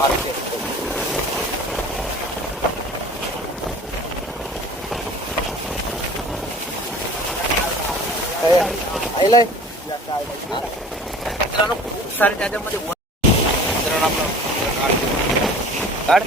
पार्के आईलाय मित्रांनो खूप सारे त्याच्यामध्ये मित्रांनो आपलं काढ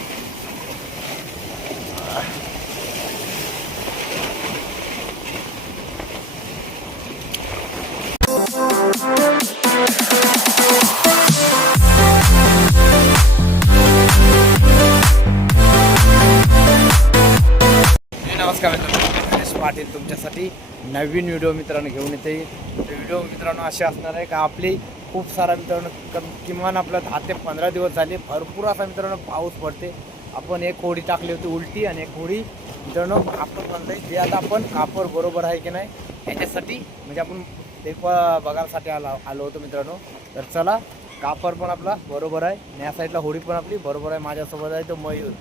नमस्कार मित्रांनो, गणेश पाटील तुमच्यासाठी नवीन व्हिडिओ मित्रांनो घेऊन येते. व्हिडिओ मित्रांनो असे असणार आहे का आपली खूप सारा मित्रांनो किमान आपला 10 ते 15 दिवस झाले भरपूर असा मित्रांनो पाऊस पडते. आपण एक होडी टाकली होती उलटी आणि एक होडी मित्रांनो कापर बनलंय. ते आता आपण कापर बरोबर आहे की नाही याच्यासाठी म्हणजे आपण ते बघायसाठी आलो होतो मित्रांनो. तर चला कापर पण आपला बरोबर आहे आणि या साईडला होडी पण आपली बरोबर आहे. माझ्यासोबत आहे तो मयूर.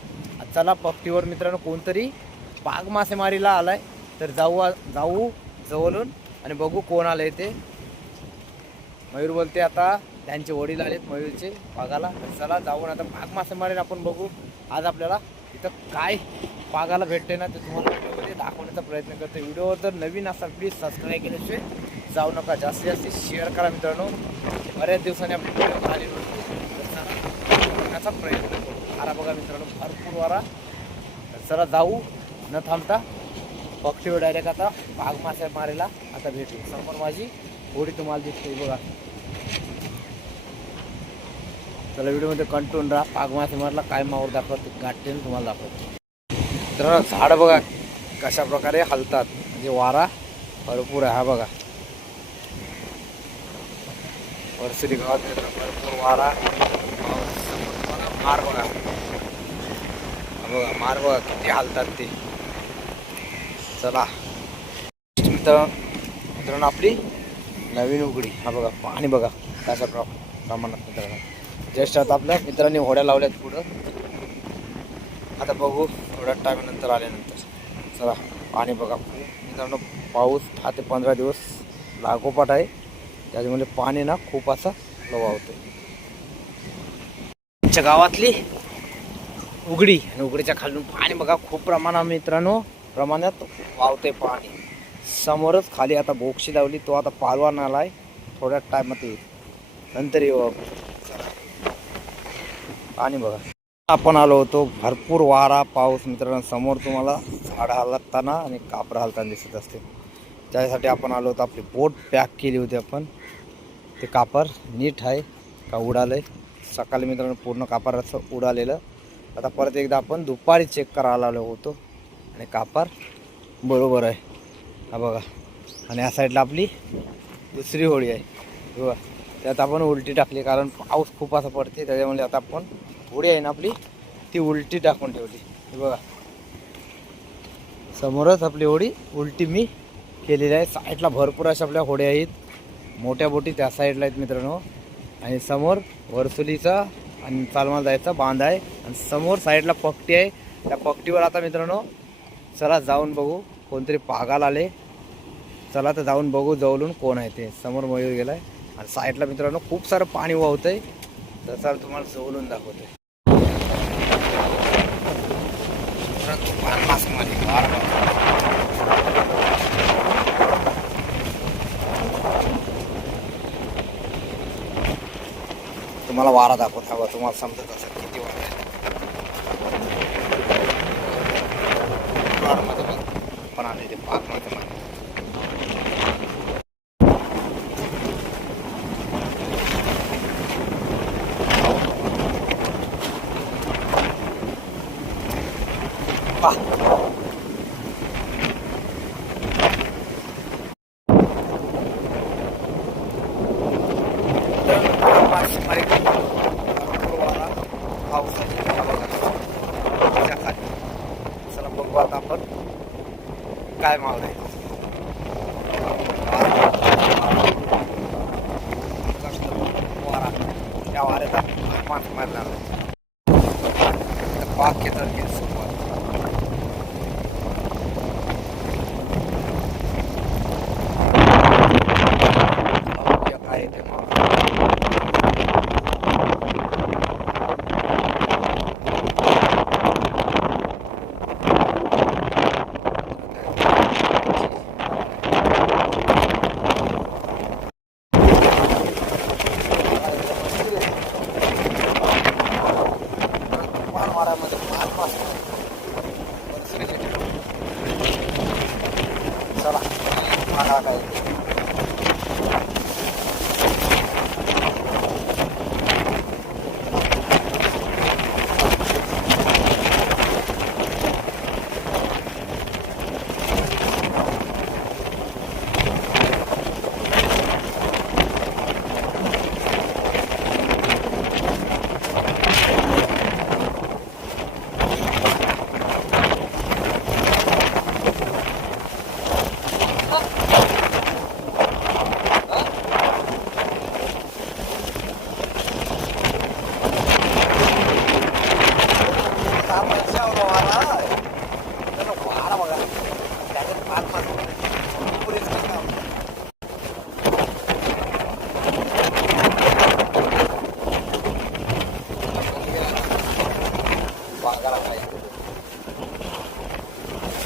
चला पट्टीवर मित्रांनो कोणतरी पाग मासेमारीला आलाय तर जाऊ जवळून आणि बघू कोण आलंय ते. मयूर बोलते आता त्यांचे वडील आलेत मयूरचे पागाला. चला जाऊन आता पाग मासेमारीला आपण बघू. आज आपल्याला इथं काय पागाला भेटते ना ते तुम्हाला व्हिडिओमध्ये दाखवण्याचा प्रयत्न करतो. व्हिडिओवर जर नवीन असाल प्लीज सबस्क्राईब केल्याशिवाय जाऊ नका. जास्तीत जास्त शेअर करा मित्रांनो. बऱ्याच दिवसांनी आपली व्हिडिओ आली नव्हती बघण्याचा प्रयत्न करू. वारा बघा मित्रांनो भरपूर वारा. चला जाऊ न थांबता पक्षीवर डायरेक्ट आता पाग मासेमारीला आता भेटू. समोर माझी होडी तुम्हाला दिसते बघा. चला व्हिडिओमध्ये कंटिन्यू राहा. पाग मासेमारीला काय मावर दाखवते गाठते तुम्हाला दाखवतो. तर झाडं बघा कशा प्रकारे हलतात म्हणजे वारा भरपूर आहे. हा बघा वरसरी गावात भरपूर वारा. मार बघा बघा मार बघा किती हालतात ते. चला मित्रांनो आपली नवीन उघडी. हा बघा पाणी बघा कशा प्रमाणात मित्रांनो. जस्ट आता आपल्या मित्रांनी होड्या लावल्यात पुढं. आता बघू थोड्या टायमानंतर आल्यानंतर. चला पाणी बघा मित्रांनो. पाऊस 10 ते 15 दिवस लागोपाठ आहे त्याच्यामुळे पाणी ना खूप असं वाहतंय. आमच्या गावातली उघडी आणि उघडीच्या खालून पाणी बघा खूप प्रमाणात वाहतंय पाणी. समोरच खाली आता बोक्षी लावली तो आता पालवान आलाय. थोड्या टायमात येईल नंतर येऊ पाणी बघा. आपण आलो होतो भरपूर वारा पाऊस मित्रांनो. समोर तुम्हाला झाडं हलताना आणि कापरं हलताना दिसत असते. त्यासाठी आपण आलो होतो. आपली बोट पॅक केली होती आपण. ते कापर नीट आहे का उडालंय. सकाळी मित्रांनो पूर्ण कापर असं उडालेलं. आता परत एकदा आपण दुपारी चेक करायला आलो होतो आणि कापर बरोबर आहे. हा बघा आणि या साईडला आपली दुसरी होडी आहे बघा. त्यात आपण उलटी टाकली कारण पाऊस खूप असा पडते त्याच्यामुळे आता आपण होडी आहे ना आपली ती उलटी टाकून ठेवली. हे बघा समोरच आपली होडी उलटी मी केलेली आहे. साईडला भरपूर अशा आपल्या होड्या आहेत. मोठ्या बोटी त्या साईडला आहेत मित्रांनो. आणि समोर वरसुलीचा आणि चालमाल जायचा बांध आहे आणि समोर साईडला पट्टी आहे. त्या पट्टीवर आता मित्रांनो चला जाऊन बघू कोणतरी पागाला आले. चला तर जाऊन बघू जवळून कोण आहे ते. समोर मयूर गेलाय आणि साईडला मित्रांनो खूप सारं पाणी वाहतंय. तर चला तुम्हाला जवळून दाखवतोय. तुम्हाला वारा दाखवत हवा तुम्हाला समजत असेल किती वारा आहे. वारामध्ये पण आले ते पाक मध्ये चला बघू आता आपण काय मावलं आहे. त्या वाऱ्याचा मास मारला पाक घेतात हे सुरुवात. काय ते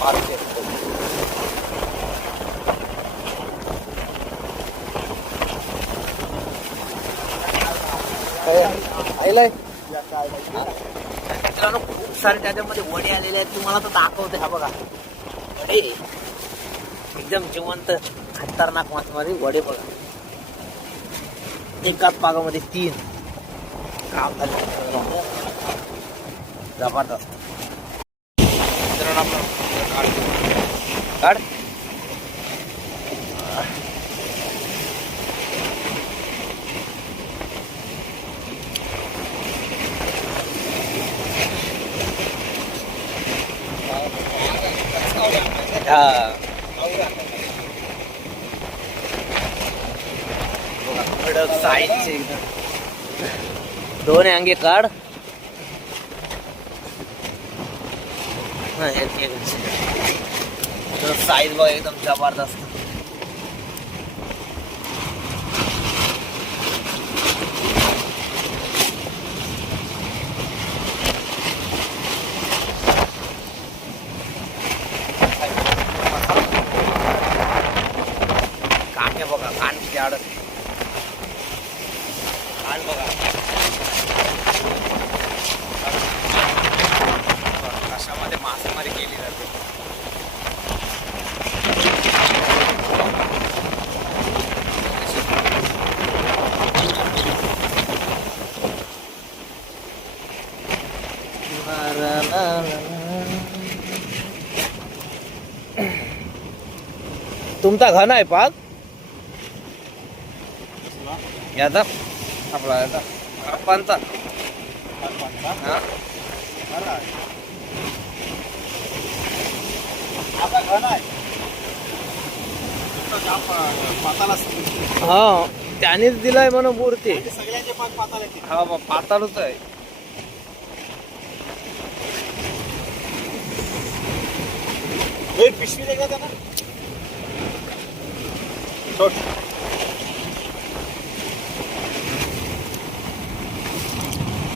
मारते. आईलाय मित्रांनो खूप सारे त्याच्यामध्ये वडे आलेले आहेत. तुम्हाला तर दाखवते. हा बघा वडे एकदम जिवंत खतरनाक मासेमारी वडे बघा. एकाच पागामध्ये 3 काम झाले जबरदस्त. मित्रांनो आपण काढ साईजचे एकदम 2 अंगे काढ. साईज बघ एकदम जबरदस्त. कांदे बघा कान किती आडत कान बघा कशामध्ये मासेमारी केली जाते. तुमचा घन आहे पाग याचा आपला याचा पंचा हा त्यानेच दिलाय म्हणून मूर्ती. हा पाताळच आहे. पिशवी देगा त्यांना